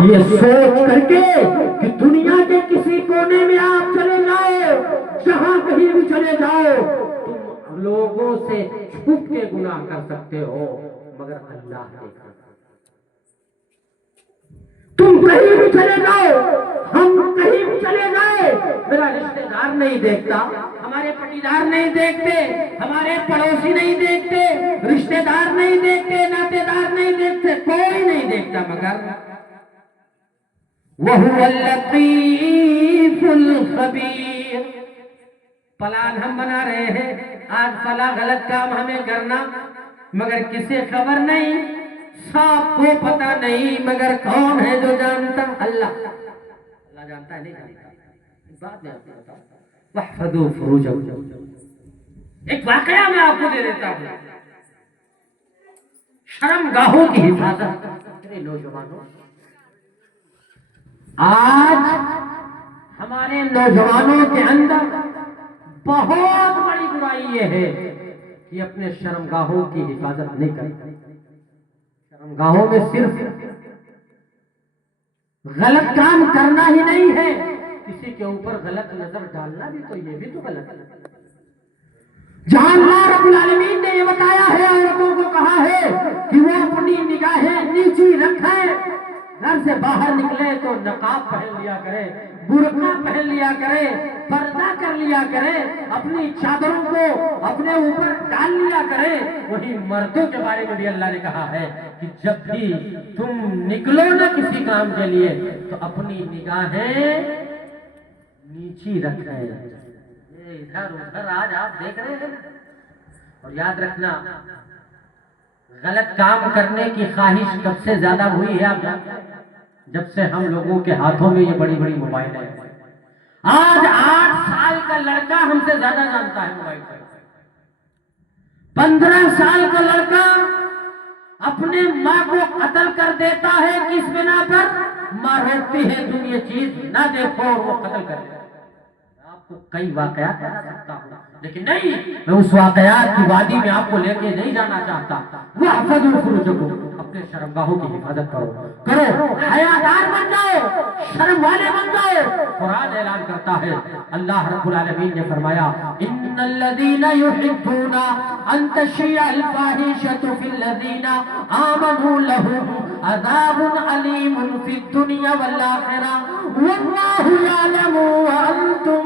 یہ سوچ کر کے کہ دنیا کے کسی کونے میں آپ چلے جاؤ، جہاں کہیں بھی چلے جاؤ، تم لوگوں سے چھپ کے گناہ کر سکتے ہو مگر اللہ دیکھ رہا ہے۔ تم کہیں بھی چلے جاؤ، ہم کہیں بھی چلے جائیں، میرا رشتہ دار نہیں دیکھتا، ہمارے پٹیدار نہیں دیکھتے، ہمارے پڑوسی نہیں دیکھتے، رشتہ دار نہیں دیکھتے، ناطے دار نہیں دیکھتے، کوئی نہیں دیکھتا مگر وَهُوَ اللَّطِيفُ الْخَبِيرُ۔ پلان ہم بنا رہے ہیں، آج فلاں غلط کام ہمیں کرنا، مگر کسی خبر نہیں، سب کو پتہ نہیں، مگر کون ہے جو جانتا؟ اللہ۔ اللہ جانتا ہے نہیں جانتا؟ ایک بات میں آپ کو بتاؤں، وَاحْفَظُوا فُرُوجَكُمْ، ایک واقعہ میں آپ کو دے دیتا ہوں، شرم گاہوں کی حفاظت۔ میرے نوجوانوں، آج ہمارے نوجوانوں کے اندر بہت بڑی برائی یہ ہے کہ اپنے شرمگاہوں کی حفاظت نہیں کرتے۔ شرمگاہوں میں صرف غلط کام کرنا ہی نہیں ہے، کسی کے اوپر غلط نظر ڈالنا بھی تو یہ بھی تو غلط ہے۔ جہاں اللہ رب العالمین نے یہ بتایا ہے، عورتوں کو کہا ہے کہ وہ اپنی نگاہیں نیچی رکھیں، گھر سے باہر نکلے تو نقاب پہن لیا کرے، برقع پہن لیا کرے، پردہ کر لیا کرے، اپنی چادروں کو اپنے اوپر ڈال لیا کرے۔ وہی مردوں کے بارے میں بھی اللہ نے کہا ہے کہ جب بھی تم نکلو نا کسی کام کے لیے تو اپنی نگاہیں نیچی رکھیں۔ یہ ادھر ادھر آج آپ دیکھ رہے ہیں، اور یاد رکھنا غلط کام کرنے کی خواہش کب سے زیادہ ہوئی ہے آپ جانتے ہیں؟ جب سے ہم لوگوں کے ہاتھوں میں یہ بڑی بڑی موبائل ہے۔ آج 8 سال کا لڑکا ہم سے زیادہ جانتا ہے موبائل سے۔ 15 سال کا لڑکا اپنے ماں کو قتل کر دیتا ہے، کس بنا پر؟ ماں روکتی ہے تم یہ چیز نہ دیکھو، وہ قتل کر دیتا ہے۔ آپ کو کئی واقعات بتا سکتا ہوں، لیکن نہیں، میں اس واقعات کی وادی میں آپ کو لے کے نہیں جانا چاہتا۔ وَاحْفَظُوا فُرُوجَكُمْ، اپنے شرمگاہوں کی حفاظت کرو، حیادار بن جاؤ، شرم والے بن جاؤ۔ قرآن اعلان کرتا ہے، اللہ رب العالمین نے فرمایا إِنَّ الَّذِينَ يُحِبُّونَ أَن تَشِيعَ الْفَاحِشَةُ فِي الَّذِينَ آمَنُوا لَهُمْ عَذَابٌ أَلِيمٌ فِي الدُّنْيَا وَالْآخِرَةِ وَاللَّهُ يَعْلَمُ وَأَنْتُمْ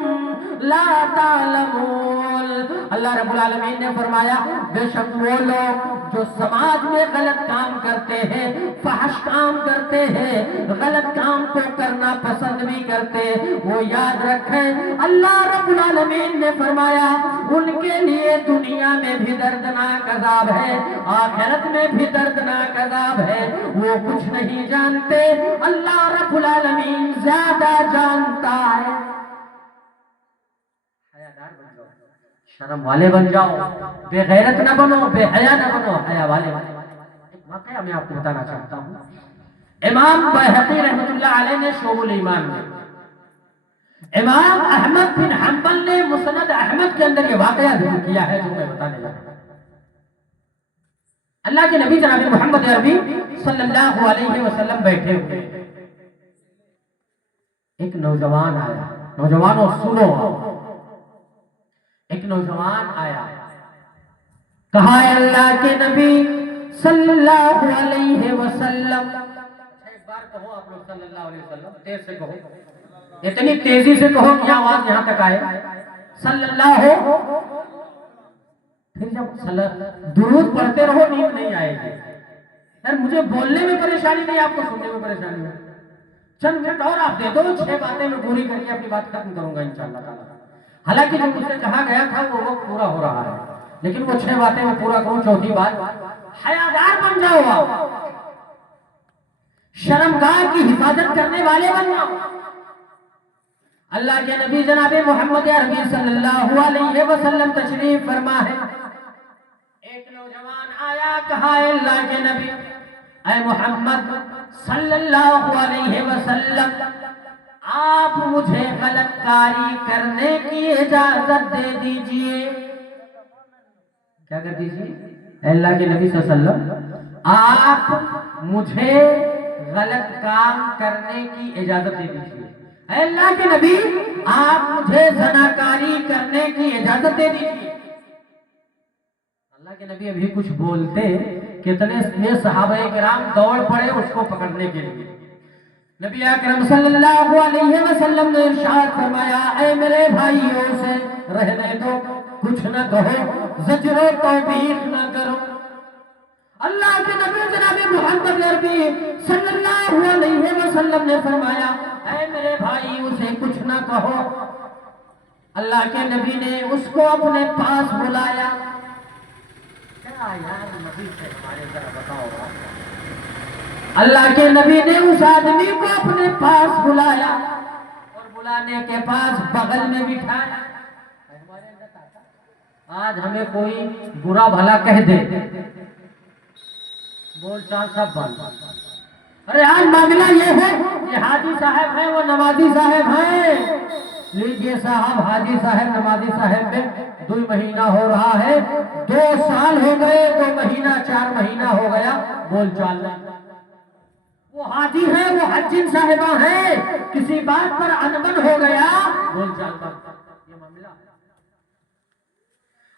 لا تعلمون۔ اللہ رب العالمین نے فرمایا بے شک وہ لوگ جو سماج میں غلط کام کرتے ہیں، فحش کام کرتے ہیں، غلط کام کو کرنا پسند بھی کرتے ہیں، وہ یاد رکھیں اللہ رب العالمین نے فرمایا ان کے لیے دنیا میں بھی دردناک عذاب ہے، آخرت میں بھی دردناک عذاب ہے۔ وہ کچھ نہیں جانتے، اللہ رب العالمین زیادہ جانتا ہے۔ بن جاؤ، شرم والے بن جاؤ، بے غیرت نہ بنو، بے حیا نہ بنو، حیا والے بنو۔ ایک واقعہ میں آپ کو بتانا چاہتا ہوں، امام بیہقی رحمۃ اللہ علیہ نے شعب الایمان میں، امام احمد بن حنبل نے مسند احمد کے اندر یہ واقعہ ذکر کیا ہے جو میں بتانے لگا۔ اللہ کے نبی جناب محمد عربی صلی اللہ علیہ وسلم بیٹھے ہوئے، ایک نوجوان آیا، نوجوانوں سنو، ایک نوجوان آیا، کہا اے اللہ کے نبی صلی اللہ علیہ وسلم، ایک بار کہو آپ لوگ صلی اللہ علیہ وسلم، تیز سے کہو، اتنی تیزی سے کہو کہ آواز یہاں تک آئے، صلی اللہ ہو، پھر جب درود پڑھتے رہو نیند نہیں آئے گی۔ یار مجھے بولنے میں پریشانی نہیں، آپ کو سننے میں پریشانی ہے۔ چند منٹ اور آپ دے دو، 6 باتیں میں پوری کر کے اپنی بات ختم کروں گا انشاءاللہ تعالیٰ۔ حالانکہ جو مجھ سے کہا گیا تھا وہ وقت پورا ہو رہا ہے، لیکن وہ 6 باتیں میں پورا کروں۔ چوتھی بات، حیادار بن جاؤ، آپ شرمگاہ کی حفاظت کرنے والے بن جاؤ۔ اللہ کے نبی جناب محمد عربی صلی اللہ علیہ وسلم تشریف فرما ہے، ایک نوجوان آیا، کہا اے اللہ کے نبی، اے محمد صلی اللہ علیہ وسلم، آپ مجھے غلط کاری کرنے کی اجازت دے دیجئے۔ کیا کر دیجئے؟ اے اللہ کے نبی صلی اللہ علیہ وسلم، آپ مجھے غلط کام کرنے کی اجازت دے دیجیے. اے اللہ کے نبی آپ مجھے زناکاری کرنے کی اجازت دے دیجیے. اللہ کے نبی ابھی کچھ بولتے کتنے صحابہ کرام دوڑ پڑے اس کو پکڑنے کے لیے. نبی اکرم صلی اللہ علیہ وسلم نے ارشاد فرمایا اے میرے بھائیوں سے رہنے دو, کچھ نہ کہو, زجر و توبیخ نہ کرو. اللہ کے نبی جناب محمد عربی صلی اللہ علیہ وسلم نے فرمایا اے میرے بھائیوں سے کچھ نہ کہو. اللہ کے نبی نے اس کو اپنے پاس بلایا. کیا یار نبی سے ہمارے ذرا بتاؤ. اللہ کے نبی نے اس آدمی کو اپنے پاس بلایا اور بلانے کے پاس بغل میں بٹھایا. آج ہمیں کوئی برا بھلا کہہ دے, بول چال سب بند. ارے آج معاملہ یہ ہے, یہ حاجی صاحب ہیں, وہ نمازی صاحب ہیں. لیجیے صاحب, حاجی صاحب نمازی صاحب میں 2 مہینہ ہو رہا ہے, 2 سال ہو گئے, 2 مہینہ 4 مہینہ ہو گیا, بول چال نہیں. وہ حاجی ہیں, وہ حجین صاحبہ ہیں, کسی بات پر انبن ہو گیا, بول چال بند. یہ معاملہ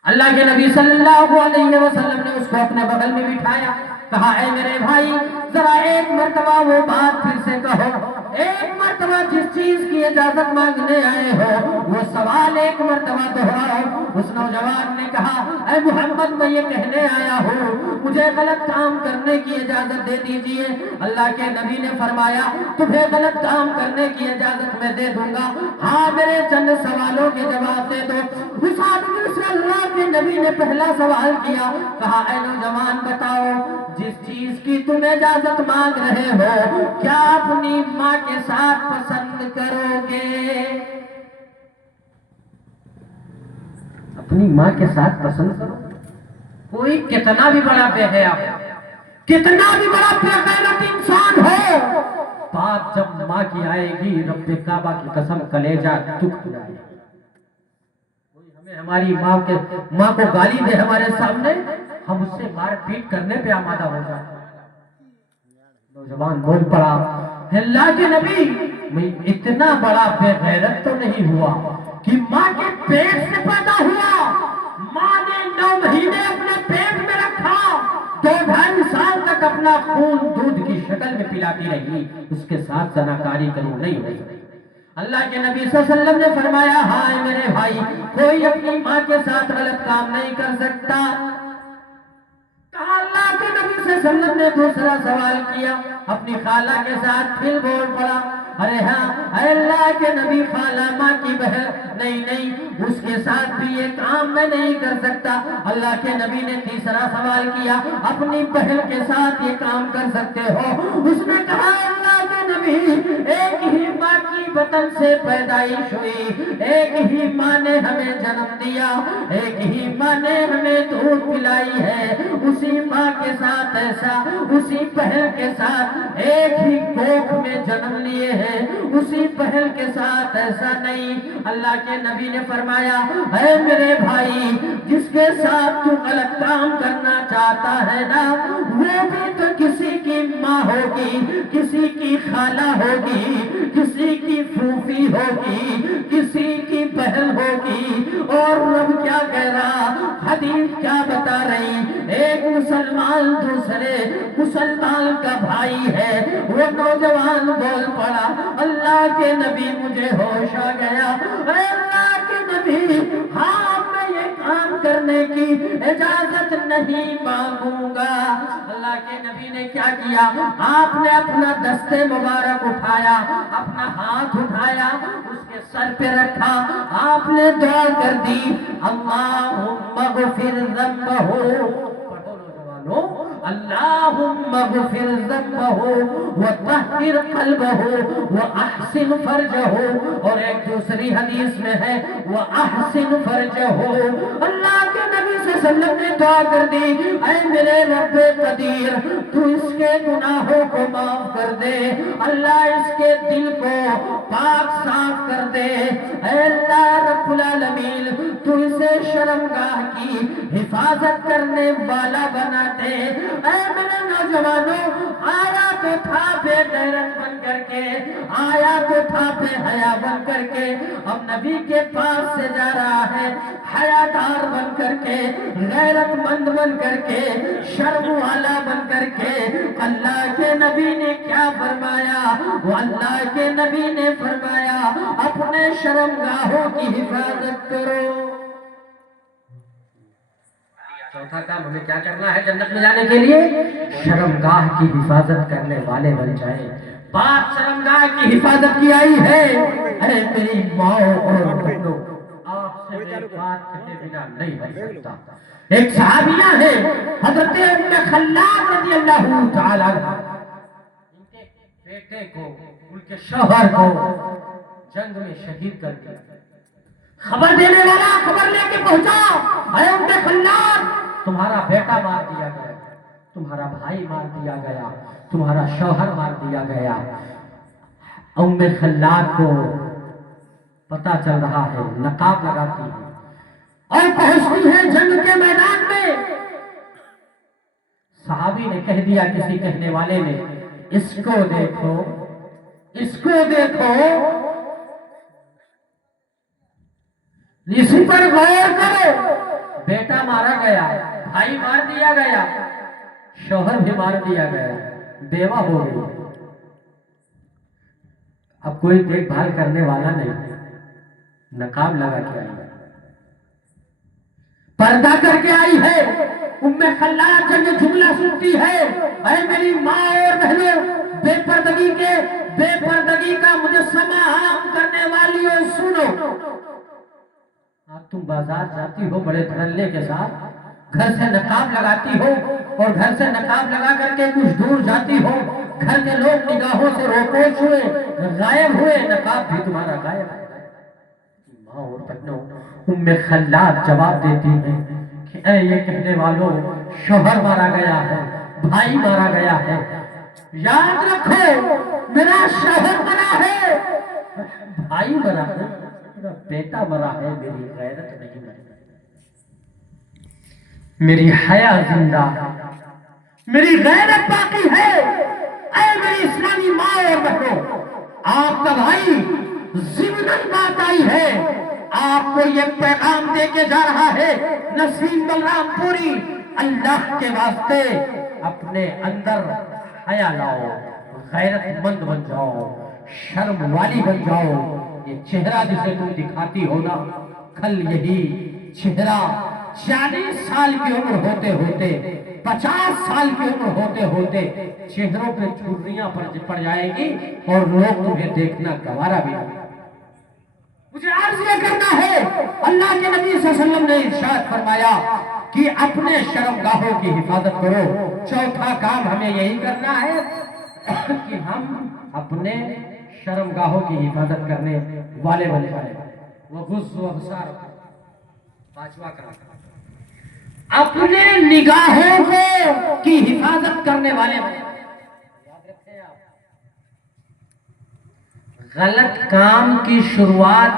اللہ کے نبی صلی اللہ علیہ وسلم نے اس کو اپنے بغل میں بٹھایا, کہا اے میرے بھائی ذرا ایک مرتبہ وہ بات پھر سے کہو. ایک مرتبہ جس چیز کی اجازت مانگنے آئے ہو وہ سوال ایک مرتبہ دہراؤ. اس نوجوان نے کہا اے محمد میں یہ کہنے آیا ہوں مجھے غلط کام کرنے کی اجازت دے دیجئے. اللہ کے نبی نے فرمایا تمہیں غلط کام کرنے کی اجازت میں دے دوں گا, ہاں میرے چند سوالوں کے جواب دے دو. اس آدمی سے اللہ کے نبی نے پہلا سوال کیا, کہا اے نوجوان بتاؤ جس چیز کی تم اجازت مانگ رہے ہو کیا اپنی ماں کے ساتھ پسند کرو گے؟ اپنی ماں کے ساتھ پسند کرو. کوئی کتنا بھی بڑا بے حیا ہو, کتنا بھی بڑا بے غیرت انسان ہو, بات جب ماں کی آئے گی رب کعبہ کی قسم کلیجہ ٹوٹ جائے گا. ہمیں ہماری ماں کو گالی دے ہمارے سامنے, ہم اس سے مار پیٹ کرنے پہ آمادہ ہو جائے. نوجوان بول پڑا اللہ کے نبی میں اتنا بڑا بے غیرت تو نہیں ہوا کہ ماں کے پیٹ سے پیدا ہوا, ماں نے 9 مہینے اپنے پیٹ میں رکھا, 2-2.5 سال تک اپنا خون دودھ کی شکل میں پلاتی رہی, اس کے ساتھ زناکاری کروں نہیں ہو سکتی. اللہ کے نبی صلی اللہ علیہ وسلم نے فرمایا ہائے میرے بھائی کوئی اپنی ماں کے ساتھ غلط کام نہیں کر سکتا. کہا اللہ کے نبی صلی اللہ علیہ وسلم نے دوسرا سوال کیا, اپنی خالہ کے ساتھ پھر بول پڑا ارے ہاں اے اللہ کے نبی خالہ ماں کی بہن نہیں اس کے ساتھ بھی یہ کام میں نہیں کر سکتا. اللہ کے نبی نے تیسرا سوال کیا, اپنی بہن کے ساتھ یہ کام کر سکتے ہو؟ اس نے کہا اللہ کے نبی ایک ہی ماں کی بطن سے پیدائش ہوئی, ایک ہی ماں نے ہمیں جنم دیا, ایک ہی ماں نے ہمیں دودھ پلائی ہے, اسی ماں کے ساتھ ایسا, اسی بہن کے ساتھ ایک ہی کوکھ میں جنم لیے ہیں, اسی بہن کے ساتھ ایسا نہیں. اللہ کے نبی نے فرمایا اے میرے بھائی جس کے ساتھ تو غلط کام کرنا چاہتا ہے نا وہ بھی تو کسی کی ماں ہوگی, کسی کی خالہ ہوگی, کسی کی پھوپھی ہوگی, کسی کی بہن ہوگی. اور رب کیا کہہ رہا, حدیث کیا بتا رہی, ایک مسلمان دوسرے مسلمان کا بھائی ہے. وہ نوجوان بول پڑا اللہ کے نبی مجھے ہوش آ گیا, اے اللہ کے نبی ہاں میں یہ کام کرنے کی اجازت نہیں مانگوں گا. اللہ کے نبی نے کیا کیا, آپ نے اپنا دست مبارک اٹھایا, اپنا ہاتھ اٹھایا, اس کے سر پہ رکھا, آپ نے دعا کر دی اللہم اغفر ذنبہ, پڑھو نوجوانوں, اللہم اغفر ذنبہ وطہر قلبہ واحسن فرجہ. اور ایک دوسری حدیث میں ہے واحسن فرجہ. اللہ کے نبی صلی اللہ علیہ وسلم نے دعا کر دی اے میرے رب قدیر تو اس کے گناہوں کو معاف کر دے, اللہ اس کے دل کو پاک صاف کر دے, اے اللہ رب العالمین تو اسے شرمگاہ کی حفاظت کرنے والا بنا دے, اے میرے نوجوانوں، آیا تو تھا بے غیرت بن کر کے، آیا تو تھا بے حیا بن کر کے، اب نبی کے پاس سے جا رہا ہے حیادار بن کر کے، غیرت مند بن کر کے، شرم والا بن کر کے۔ اللہ کے نبی نے کیا فرمایا؟ وہ اللہ کے نبی نے فرمایا اپنے شرمگاہوں کی حفاظت کرو۔ چوتھا کام ہمیں کیا کرنا ہے جنت میں جانے کے لیے؟ شرمگاہ کی حفاظت کرنے والے بن جائیں۔ بات شرمگاہ کی حفاظت کی آئی ہے۔ اے میری ماں اور بہنوں، آپ سے میں بات کرنے بنا نہیں رہ سکتا۔ ایک صحابیہ ہے حضرت ام خلاد رضی اللہ تعالی عنہ، ان کے بیٹے کو، ان کے شوہر کو جنگ میں شہید کر دیا۔ خبر دینے والا خبر لے کے پہنچا، اے ام خلاد، تمہارا بیٹا مار دیا گیا، تمہارا بھائی مار دیا گیا، تمہارا شوہر مار دیا گیا۔ ام خلاد کو پتا چل رہا ہے، نقاب لگاتی ہے اور پہنچتی ہے جنگ کے میدان میں۔ صحابی نے کہہ دیا، کسی کہنے والے نے، اس کو دیکھو، اس کو دیکھو، اسی پر غور کرو۔ بیٹا مارا گیا، بھائی مار دیا گیا، شوہر بھی مار دیا گیا، بیوہ ہو گئی، اب کوئی دیکھ بھال کرنے والا نہیں، نقاب لگا کے آئی ہے، پردہ کر کے آئی ہے۔ ام خلاد جب یہ جملہ سنتی ہے، اے میری ماں اور بہنوں، بے پردگی کا مجسمہ عام کرنے والی ہو، سنو۔ تم بازار جاتی ہو بڑے دھڑلے کے ساتھ، گھر سے نقاب لگاتی ہو اور گھر سے نقاب لگا کر کے کچھ دور جاتی ہو، گھر کے لوگ نگاہوں سے روپوش ہوئے، غائب ہوئے، نقاب بھی تمہارا غائب ہے۔ ماں اور بہنوں، ام خلاد جواب دیتی ہے کہ اے یہ کہنے والوں، شوہر مارا گیا ہے، بھائی مارا گیا ہے، یاد رکھو میرا شوہر مرا ہے، بھائی مرا ہے، میرا بیٹا مرا ہے، میری غیرت نہیں مری، میری حیا زندہ ہے، میری غیرت باقی ہے۔ اے میری اسلامی ماں اور بہنوں، آپ کا بھائی ضمناً بات آئی ہے، آپ کو یہ پیغام دے کے جا رہا ہے، نسیم بلرام پوری، اللہ کے واسطے اپنے اندر حیا لاؤ، غیرت مند بن جاؤ، شرم والی بن جاؤ۔ یہ چہرہ جسے تم دکھاتی ہو نا، کل یہی چہرہ 40 سال کی عمر ہوتے ہوتے، 50 سال کی عمر ہوتے ہوتے چہروں پہ چھریاں پڑ جائیں گی اور لوگ تمہیں دیکھنا گوارا بھی نہیں۔ مجھے عرض یہ کرنا ہے، اللہ کے نبی صلی اللہ علیہ وسلم نے ارشاد فرمایا کہ اپنے شرمگاہوں کی حفاظت کرو۔ چوتھا کام ہمیں یہی کرنا ہے کہ ہم اپنے شرمگاہوں کی حفاظت کرنے والے بن جائیں۔ وَغُضُّوا أَبْصَارَكُمْ، پانچواں کام، اپنے نگاہوں کی حفاظت کرنے والے بن جائیں۔ یاد رکھیں آپ، غلط کام کی شروعات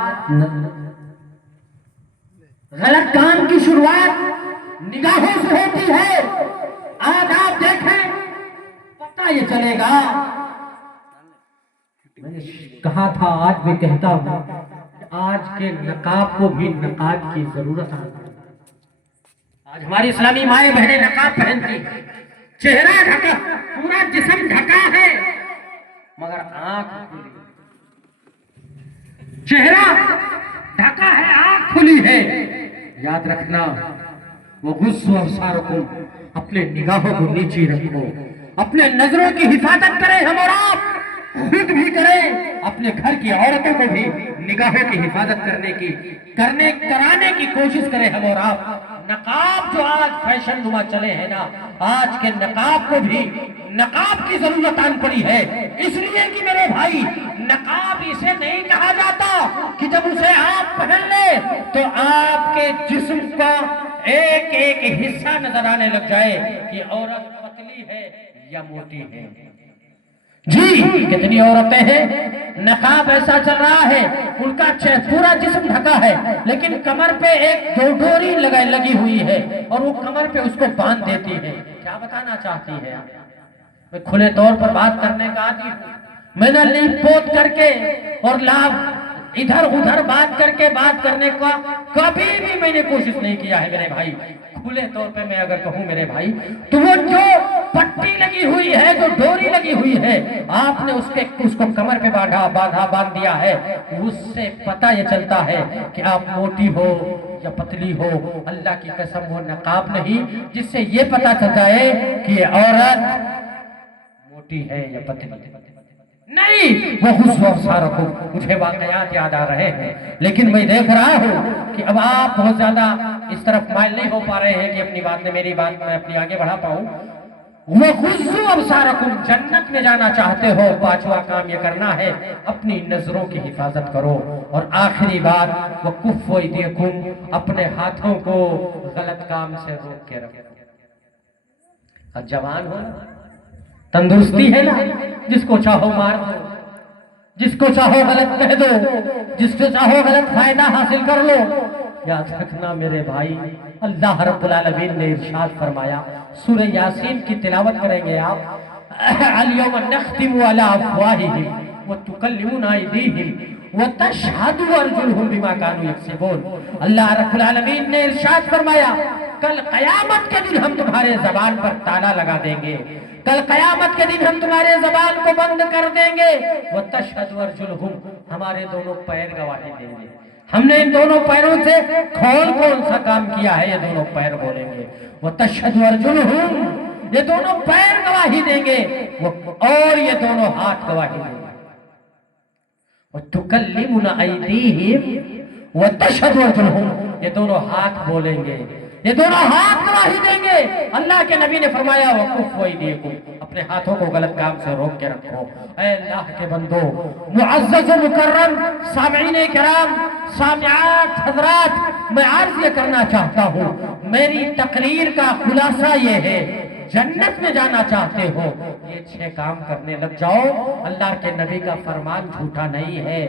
نگاہوں سے ہوتی ہے۔ آج آپ دیکھیں، پتہ یہ چلے گا، میں نے کہا تھا، آج بھی کہتا ہوں، آج کے نقاب کو بھی نقاب کی ضرورت ہے۔ آج ہماری اسلامی مائیں بہنیں نقاب پہنتی، چہرہ ڈھکا، پورا جسم ڈھکا ہے، مگر آنکھ کھلی، چہرہ ڈھکا ہے، آنکھ کھلی ہے۔ یاد رکھنا، وَغُضُّوا أَبْصَارَكُمْ، اپنے نگاہوں کو نیچی رکھو، اپنے نظروں کی حفاظت کریں ہم اور آپ، خود بھی کریں، اپنے گھر کی عورتوں کو بھی نگاہوں کی حفاظت کرانے کی کوشش کریں ہم اور آپ۔ نقاب جو آج فیشن نما چلے ہیں نا، آج کے نقاب کو بھی نقاب کی ضرورت آن پڑی ہے، اس لیے کہ میرے بھائی، نقاب اسے نہیں کہا جاتا کہ جب اسے آپ پہن لے تو آپ کے جسم کا ایک ایک حصہ نظر آنے لگ جائے کہ عورت پتلی ہے یا موٹی ہے۔ جی، کتنی عورتیں ہیں، نقاب ایسا چل رہا ہے، ان کا پورا جسم ڈھکا ہے، لیکن کمر پہ ایک ڈوری لگی ہوئی ہے اور وہ کمر پہ اس کو باندھ دیتی ہے۔ کیا بتانا چاہتی ہے آپ؟ میں کھلے طور پر بات کرنے کا عادی ہوں، میں نہ لیپ پوت کر کے اور ادھر ادھر بات کر کے بات کرنے کا کبھی بھی میں نے کوشش نہیں کیا ہے میرے بھائی۔ کھلے طور پہ میں اگر کہوں میرے بھائی تو وہ جو پٹی لگی ہوئی ہے، جو ڈوری لگی ہوئی ہے، آپ نے اس کو کمر پہ باندھ دیا ہے، اس سے پتہ یہ چلتا ہے کہ آپ موٹی ہو یا پتلی ہو۔ اللہ کی قسم وہ نقاب نہیں جس سے یہ پتہ چلتا ہے کہ یہ عورت موٹی ہے یا پتلی نہیں، وہ حسن و ابصارکم۔ مجھے واقعات یاد آ رہے ہیں، لیکن میں دیکھ رہا ہوں کہ اب آپ بہت زیادہ اس طرف مائل نہیں ہو پا رہے ہیں کہ اپنی بات میں میری بات میں اپنی آگے بڑھا پاؤں۔ وہ حسن و ابصارکم، جنت میں جانا چاہتے ہو، پانچواں کام یہ کرنا ہے اپنی نظروں کی حفاظت کرو۔ اور آخری بات وَكُفُّ أَيْدِيَكُمْ، اپنے ہاتھوں کو غلط کام سے روک کے رکھو۔ اب جوان ہو، تندرستی ہے نا، جس کو چاہو مار دو، جس کو چاہو غلط کہہ دو، جس کو چاہو غلط فائدہ حاصل کر لو۔ یاد رکھنا میرے بھائی، اللہ رب العالمین نے ارشاد فرمایا، سورہ یاسین کی تلاوت کریں گے آپ، اليوم نختم علی افواہہم وتکلمنا ایدیہم وتشہد ارجلہم بما کانوا یکسبون۔ اللہ رب العالمین نے ارشاد فرمایا، کل قیامت کے دن ہم تمہارے زبان پر تالا لگا دیں گے، کل قیامت کے دن ہم تمہارے زبان کو بند کر دیں گے، وَتَشْهَدُ أَرْجُلُهُمْ، ہمارے دونوں پیر گواہی دیں گے۔ ہم نے ان دونوں پیروں سے کون سا کام کیا ہے، یہ دونوں پیر بولیں گے، وَتَشْهَدُ أَرْجُلُهُمْ، یہ دونوں پیر گواہی دیں گے، اور یہ دونوں ہاتھ گواہی دیں گے، وَتُكَلِّمُنَا أَيْدِيهِمْ وَتَشْهَدُ أَرْجُلُهُمْ، یہ دونوں ہاتھ بولیں گے، یہ دونوں ہاتھ گواہی دیں گے۔ اللہ کے نبی نے فرمایا وَكُفُّ أَيْدِيَكُمْ، اپنے ہاتھوں کو غلط کام سے روک کے رکھو۔ اے اللہ کے بندو، معزز و مکرم سامعین کرام، سامعات حضرات، میں عرض یہ کرنا چاہتا ہوں، میری تقریر کا خلاصہ یہ ہے، جنت میں جانا چاہتے ہو یہ 6 کام کرنے لگ جاؤ۔ اللہ کے نبی کا فرمان جھوٹا نہیں ہے،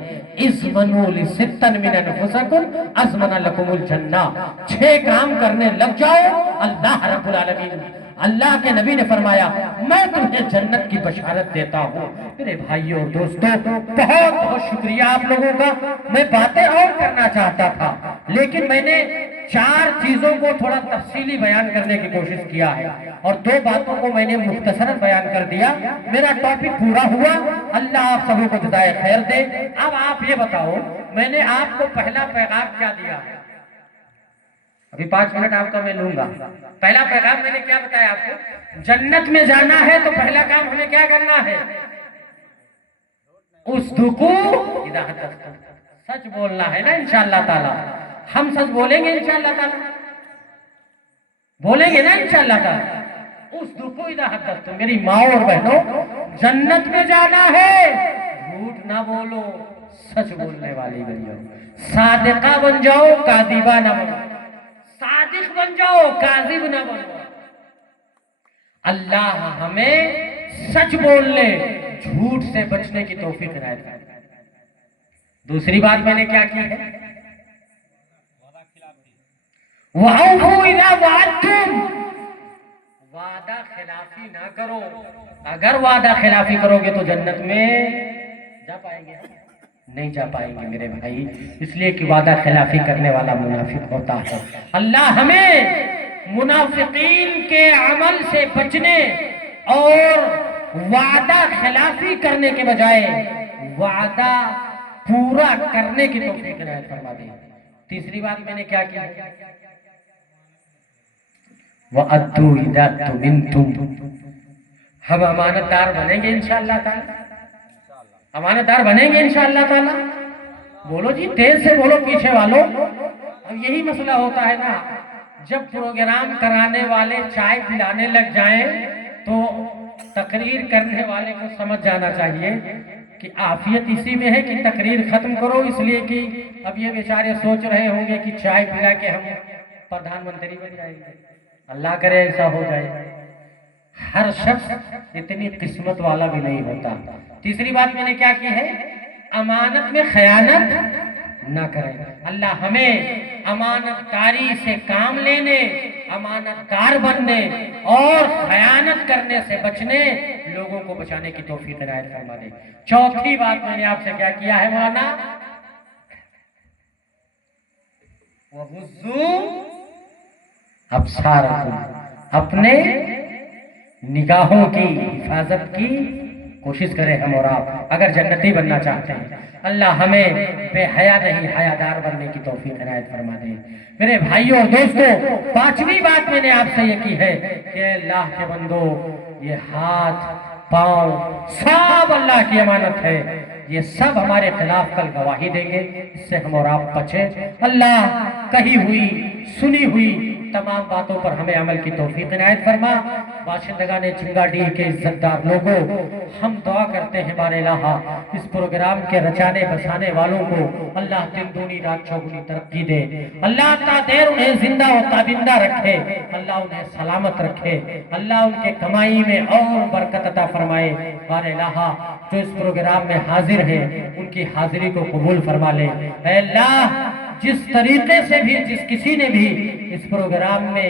اِزْمَنُوا لِسِتًّا مِنْ أَنفُسَكُمْ أَزْمَنَ لَكُمُ الْجَنَّةِ، 6 کام کرنے لگ جاؤ۔ اللہ رب العالمین، اللہ کے نبی نے فرمایا میں تمہیں جنت کی بشارت دیتا ہوں۔ میرے بھائیوں اور دوستوں، بہت بہت شکریہ آپ لوگوں کا۔ میں باتیں اور کرنا چاہتا تھا، لیکن میں نے 4 چیزوں کو تھوڑا تفصیلی بیان کرنے کی کوشش کیا ہے، اور 2 باتوں کو میں نے مختصراً بیان کر دیا۔ میرا ٹاپک پورا ہوا، اللہ آپ سبوں کو جزائے خیر دے۔ اب آپ یہ بتاؤ، میں نے آپ کو پہلا پیغام کیا دیا؟ ابھی 5 منٹ آپ کا میں لوں گا۔ پہلا پیغام میں نے کیا بتایا آپ کو؟ جنت میں جانا ہے تو پہلا کام ہمیں کیا کرنا ہے؟ اصدقوا اذا حدثتم، سچ بولنا ہے نا انشاءاللہ تعالی۔ ہم سچ بولیں گے انشاءاللہ تعالی، بولیں گے نا انشاءاللہ تعالی۔ اصدقوا اذا حدثتم، میری ماں اور بہنوں، جنت میں جانا ہے، جھوٹ نہ بولو، سچ بولنے والی بنو، صادقہ بن جاؤ، کاذبہ نہ بنو، صادق بن جاؤ، کاذب نہ بنو۔ اللہ ہمیں سچ بولنے، جھوٹ سے بچنے کی توفیق عنایت فرمائے۔ دوسری بات میں نے کیا کی ہے؟ وَأَوْفُوا إِذَا وَعَدتُّمْ، وعدہ خلافی نہ کرو۔ اگر وعدہ خلافی کرو گے تو جنت میں جا پائیں گے؟ نہیں جا پائیں گے میرے بھائی، اس لیے کہ وعدہ خلافی کرنے والا منافق ہوتا ہے۔ اللہ ہمیں منافقین کے عمل سے بچنے اور وعدہ خلافی کرنے کے بجائے وعدہ پورا کرنے کی توفیق عنایت فرما دے۔ تیسری بات میں نے کیا کی؟ وَأَدُّوا إِذَا اؤْتُمِنْتُمْ، ہم امانت دار بنیں گے انشاءاللہ تعالی، امانت دار بنیں گے انشاءاللہ تعالی۔ بولو جی، تیز سے بولو پیچھے والوں۔ اب یہی مسئلہ ہوتا ہے نا، جب پروگرام کرانے والے چائے پلانے لگ جائیں تو تقریر کرنے والے کو سمجھ جانا چاہیے کہ عافیت اسی میں ہے کہ تقریر ختم کرو، اس لیے کہ اب یہ بیچارے سوچ رہے ہوں گے کہ چائے پلا کے ہم پردھان منتری بن جائیں گے۔ اللہ کرے ایسا ہو جائے۔ ہر شخص اتنی قسمت والا بھی نہیں ہوتا۔ تیسری بات میں نے کیا کی ہے؟ امانت میں خیانت نہ کریں۔ اللہ ہمیں امانت داری سے کام لینے امانت دار بننے اور خیانت کرنے سے بچنے، لوگوں کو بچانے کی توفیق عنایت فرما دے۔ چوتھی بات میں نے آپ سے کیا کیا ہے مولانا؟ وَغُضُّوا أَبْصَارَكُمْ، اپنے نگاہوں کی حفاظت کی کوشش کریں ہم اور آپ اگر جنتی بننا چاہتے ہیں۔ اللہ ہمیں بے حیا نہیں حیادار بننے کی توفیق عنایت فرما دے۔ میرے بھائیوں اور دوستوں، پانچویں بات میں نے آپ سے یہ کی ہے کہ اللہ کے بندو، یہ ہاتھ پاؤں سب اللہ کی امانت ہے، یہ سب ہمارے خلاف کل گواہی دیں گے، اس سے ہم اور آپ بچیں۔ اللہ کہی ہوئی سنی ہوئی تمام باتوں پر ہمیں عمل کی توفیق عنایت فرما۔ باشندگان چنگاڈی کے عزت دار لوگوں، ہم دعا کرتے ہیں ہمارے الہ اس پروگرام کے رچانے بسانے والوں کو اللہ دن دونی رات چوگنی ترقی دے، اللہ تا دیر انہیں زندہ و تابندہ رکھے، اللہ انہیں سلامت رکھے، اللہ ان کے کمائی میں اور برکت عطا فرمائے۔ ہمارے الہ جو اس پروگرام میں حاضر ہیں ان کی حاضری کو قبول فرما لے۔ اے اللہ، جس طریقے سے بھی جس کسی نے بھی اس پروگرام میں